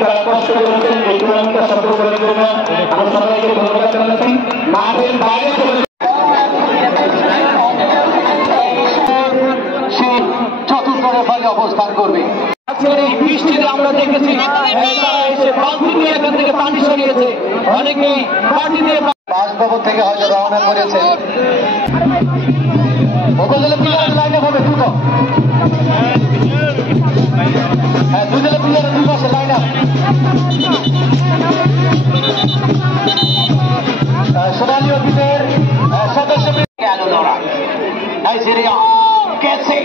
তারা কষ্ট করেছেন এই টুর্নামেন্টটা সফল করে জন্য আমি সবাইকে ধন্যবাদ জানাচ্ছি। মাঠের বাইরে সে চতুর্থ রেফারি অবস্থান করবে। আজকের এই বৃষ্টিতে আমরা দেখেছি তারা এসে বালতি নিয়ে এখান থেকে পানি সরিয়েছে, অনেকেই পানি দিয়ে বাসভবন থেকে হয়তো রওনা করেছে। উপজেলা প্লেয়ারের লাইনে হবে দ্রুত, হ্যাঁ দুজেলা প্লেয়ারের দুই পাশে লাইন আপ। সোনালী অফিসের সদস্য গেল লড়া নাইজেরিয়া কেসে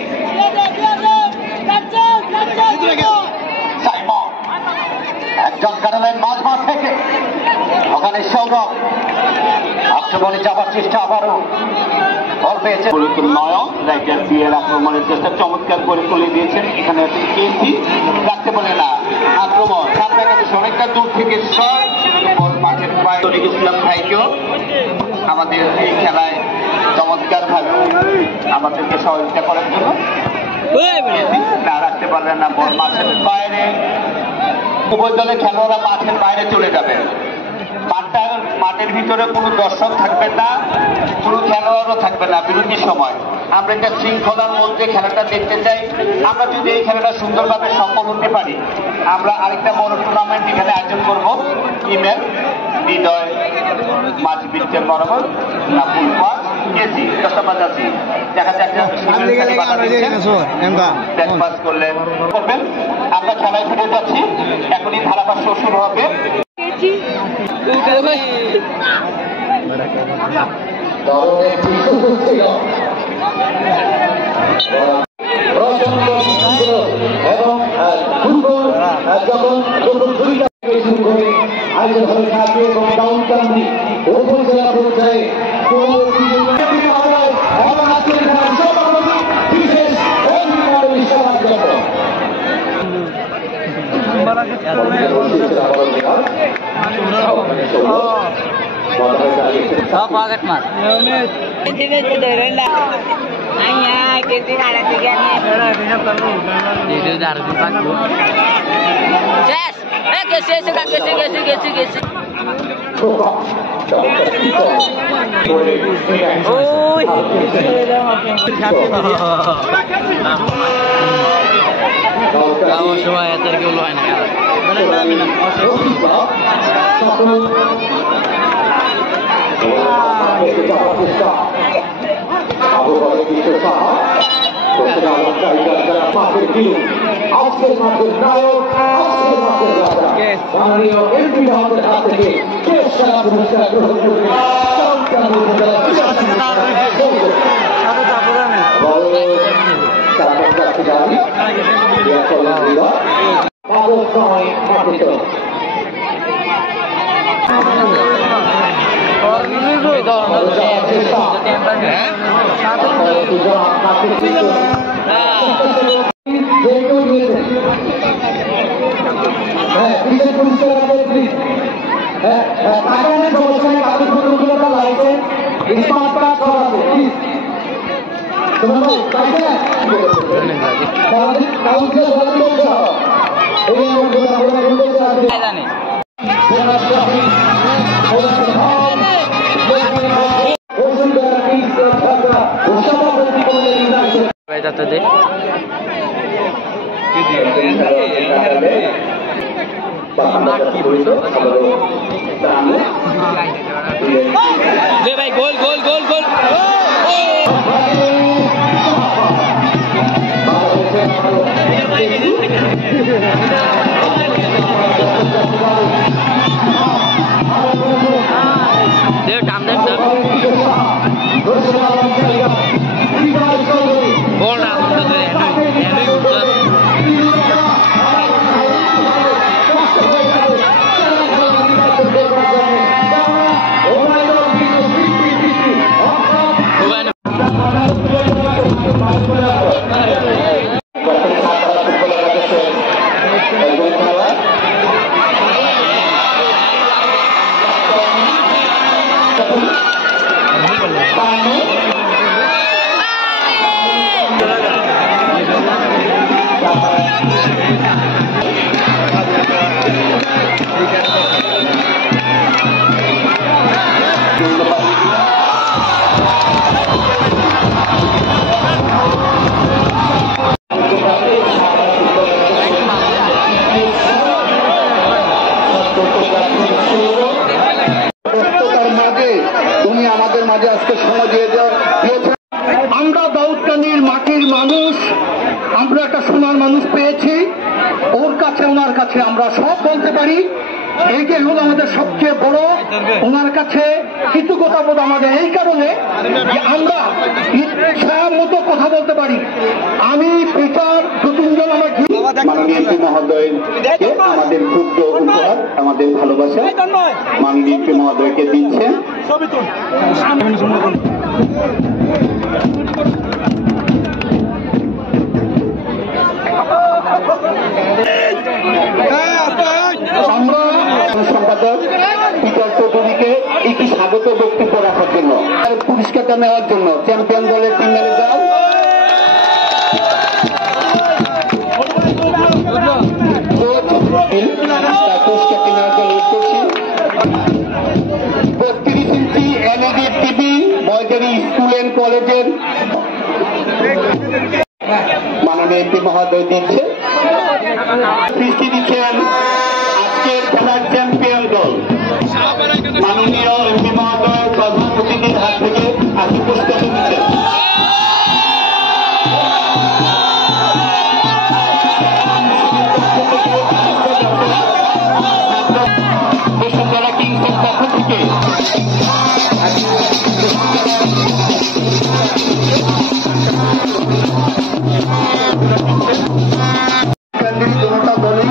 সাইমন একজন কাটালেন মাঝমাঠ থেকে, ওখানে সৌরভ আক্রমণে যাবার চেষ্টা, আবারও বল পেয়েছে নয়ন রাইটার বিয়ের আক্রমণের চেষ্টা চমৎকার করে তুলে দিয়েছেন। এখানে কেসি রাখতে বলে না, আক্রমণ সামনে কাছে অনেকটা দূর থেকে শট, বল মাঠের পায়ে তরিক ইসলাম ভাইকেও আমাদের এই খেলায় চমৎকার ভাবে আমাদেরকে সহযোগিতা করার জন্য না রাখতে পারলেন না, বল মাঠের বাইরে। উভয় দলের খেলোয়াড়রা মাঠের বাইরে চলে যাবে, মাঠের ভিতরে কোনো দর্শক থাকবে না, কোনো খেলোয়াড়ও থাকবে না। বিরতির সময় আমরা একটা শৃঙ্খলার মধ্যে খেলাটা দেখতে চাই। আমরা যদি এই খেলাটা সুন্দরভাবে সফল হতে পারি, আমরা আরেকটা বড় টুর্নামেন্ট এখানে আয়োজন করবো। ইমেল হৃদয় মাঝ বৃত্তের বরাবর না ফুলপাস কেসি দশটা যাচ্ছি, দেখা যাক করলেন করবেন। আমরা খেলায় ফিরে যাচ্ছি, এখনই ধারাভাষ্য শুরু হবে। এবং ফুটবল যখন আয়োজন হয়ে থাকে এবং ডাউনটাউনে উপজেলা পর্যায়ে সময় এত কেউ হয় না আজকের মাঠের নায়ক, আজকের মাঠের রাজা মাননীয় এমপি মহোদয়ের হাত থেকে দেশ সেরা পুরস্কার গ্রহণ করবে ভাই গোল গোল গোল গোল টান দেখ বল না Gracias. মাঝে আজকে সময় দিয়েছেন। আমরা দাউদকান্দির মাটির মানুষ, আমরা একটা সোনার মানুষ পেয়েছি। ওর কাছে ওনার কাছে আমরা সব বলতে পারি। এইটাই হলো আমাদের সবচেয়ে বড় ওনার কাছে কৃতজ্ঞতা বোধ আমাদের, এই কারণে যে আমরা ইচ্ছা মতো কথা বলতে পারি। আমি পিতার যতীন্দ্র আমার মাননীয় এমপি মহোদয়কে আমাদের ক্ষুদ্র উপহার, আমাদের ভালোবাসা মাননীয় এমপি মহোদয়কে দিচ্ছে। আমরা সম্পাদক পিটার চৌধুরীকে একটি স্বাগত বক্তব্য রাখার জন্য, পুরস্কারটা নেওয়ার জন্য চ্যাম্পিয়ন দলের টিম ম্যানেজার পুরস্কারটি নেওয়ার জন্য করছি। 32 ইঞ্চি LED টিভি ময়দারি স্কুল অ্যান্ড কলেজের মাননীয় এমপি মহোদয় দিচ্ছে। সৃষ্টি দিচ্ছেন আজকের খেলার চ্যাম্পিয়ন দল। মাননীয় এমপি মহোদয় প্রধান অতিথির হাত থেকে আজকে পুরস্কার দিচ্ছেন। বসুন্ধরা কিংসের পক্ষ থেকে জনতা দলে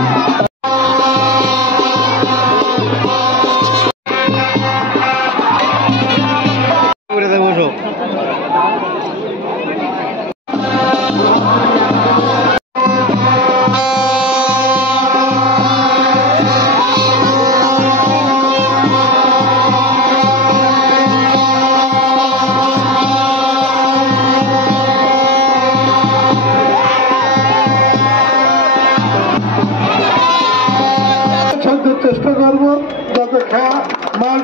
চেষ্টা করবো যাতে খেলা মাঠ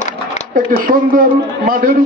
একটি সুন্দর মাঠের